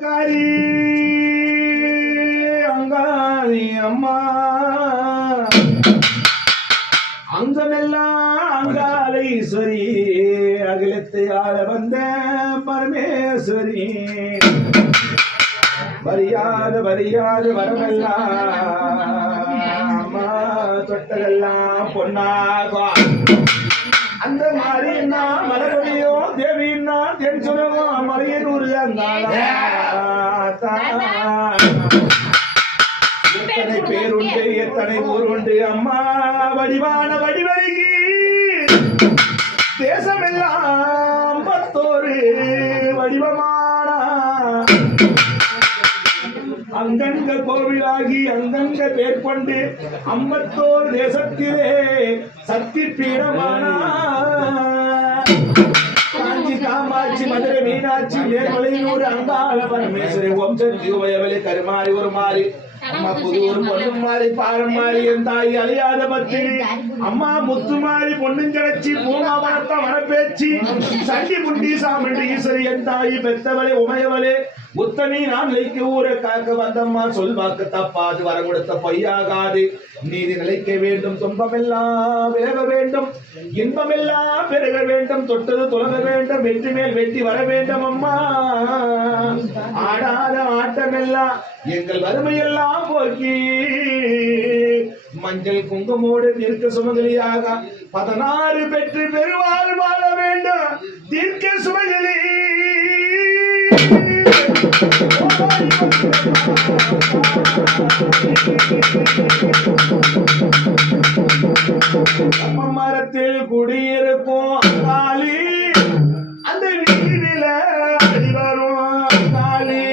காரி அங்காரி அம்மா அங்கமெல்லாம் அங்காளீஸ்வரி அகிலத்தை ஆள வந்த பரமேஸ்வரி வரியாது வரமெல்லாம் அம்மா தொட்டதெல்லாம் பொன்னாகும் அந்த மாதிரி நான் மலரடியோ தேவின்னா தென் சொல்லுவோம் மலையனூர் எத்தனை பேருண்டு எத்தனை ஊருண்டு அம்மா வடிவான வடிவழகி தேசமெல்லாம் பத்தோரு வடிவமான அங்கங்க கோவிலாகி அங்கங்க பேர் கொண்டு அம்பத்தோர் தேசத்திலே சக்தி பீடமான காஞ்சி காமாட்சி மதுரை மீனாட்சி மேல்மலையூர் அங்காள பரமேஸ்வரி ஓம் சக்தி உபயவலி கருமாறி ஒரு மாறி அம்மா புதூர் பொண்ணு மாறி பாரம் மாறி என் தாய் அழியாத பத்தினி அம்மா முத்து மாறி பொண்ணுங்கடச்சி பூமாவனத்த வரப்பேச்சு சண்டி முண்டி சாமண்டி ஈஸ்வரி என் தாய் பெத்தவளே உமையவளே உத்தமி நான் லைக்க ஊரை காக்க வந்தம்மா சொல் வாக்கு தப்பாது வர கொடுத்த பொய்யாகாது நீதி நிலைக்க வேண்டும் துன்பமெல்லாம் விலக வேண்டும் இன்பமெல்லாம் பெருக வேண்டும் தொட்டது துலக வேண்டும் வெற்றி மேல் வெற்றி வர வேண்டும் அம்மா ஆடாத ஆட்டமெல்லாம் எங்கள் வறுமையெல்லாம் போக்கி மஞ்சள் குங்குமோடு தீர்க்க சுமங்கலியாக 16 பெற்று பெருவாள் வாழ வேண்டும் தீர்க்க சுமங்கலி மரத்தில் குடியிருக்கும் காளி அந்த வீதியில வரும் காளி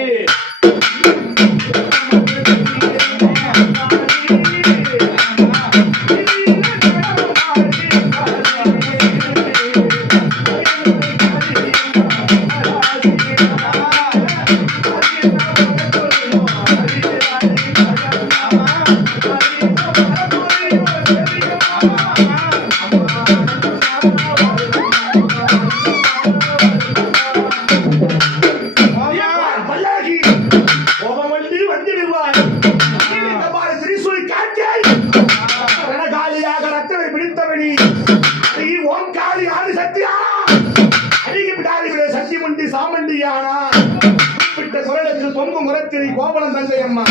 கோபலம் தங்கையம்மா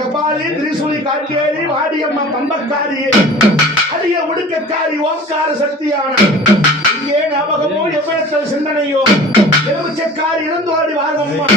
கபாலி திரிசூலி காட்டியேரி வாடியம்மா பம்பக்காரி அதிக உடுக்கக்காரி ஓங்கார சக்தியான இங்கே ஞாபகமோ எவ்வளவு சிந்தனையோ எலுமிச்சக்காரி இழந்தோடி வாழம்மா